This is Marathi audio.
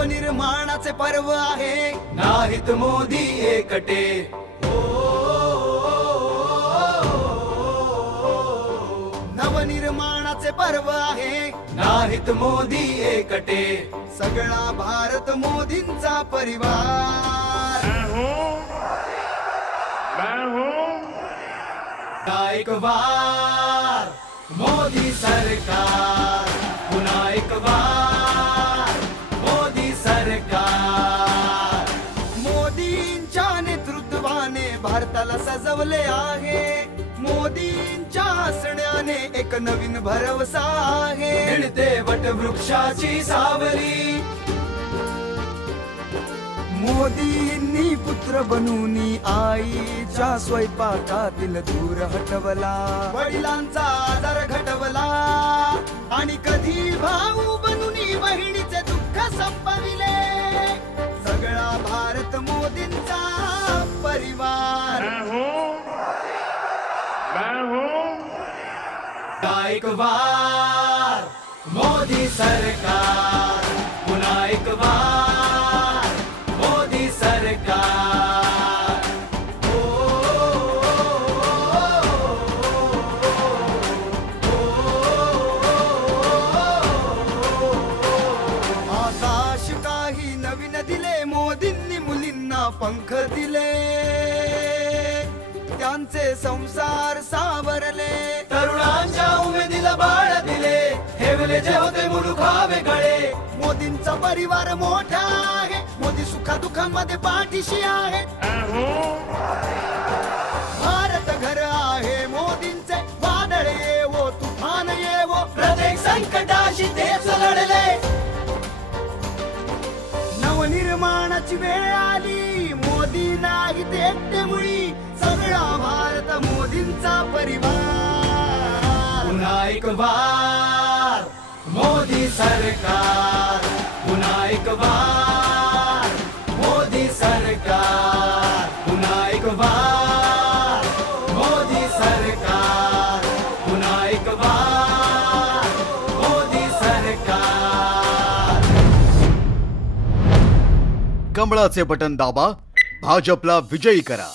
नवनिर्माणाचे पर्व आहे, नाहीत मोदी एकटे। नवनिर्माणाचे पर्व आहे, नाहीत मोदी एकटे। सगळा भारत मोदींचा परिवार। मैं हूँ एक बार मोदी सरकार, पुन्हा एक बार मोदी सरकार। मोदींच्या नेतृत्वाने भारताला सजवले आहे, मोदींच्या हसण्याने एक नवीन भरवसा आहे। मिळते वटवृक्षाची सावली, मोदींनी पुत्र बनून आईच्या स्वयंपाकातील धूर हटवला, वडिलांचा आदर घटवला आणि कधी भाऊ बनून बहिणीचे दुःख संपविले। सगळा भारत मोदींचा परिवार। मैं हूँ एक बार मोदी सरकार, पुन्हा एक बार मोदी सरकार। आकाश काही नवीन दिले, मोदींनी मुलींना पंख दिले, त्यांचे संसार सावरले, तरुणांच्या उमेदीला बाळ दिले, ठेवले जे होते मुलुखावे गळे। मोदींचा परिवार मोठा आहे, मोदी सुखादुखांमध्ये पाठीशी आहे। भारत घर आहे मोदींचे, वादळ येवो तुफान येवो, प्रत्येक संकटाशी तेच लढले। नवनिर्माणाची वेळ आली, मोदी नाही ते एकटे मुळी, सगळा भारत मोदींचा परिवार। पुन्हा एक बार मोदी सरकार, पुन्हा एक बार मोदी सरकार, पुन्हा एक बार मोदी सरकार, पुन्हा एक बार मोदी सरकार। कमळाचे बटन दाबा, भाजपला विजयी करा।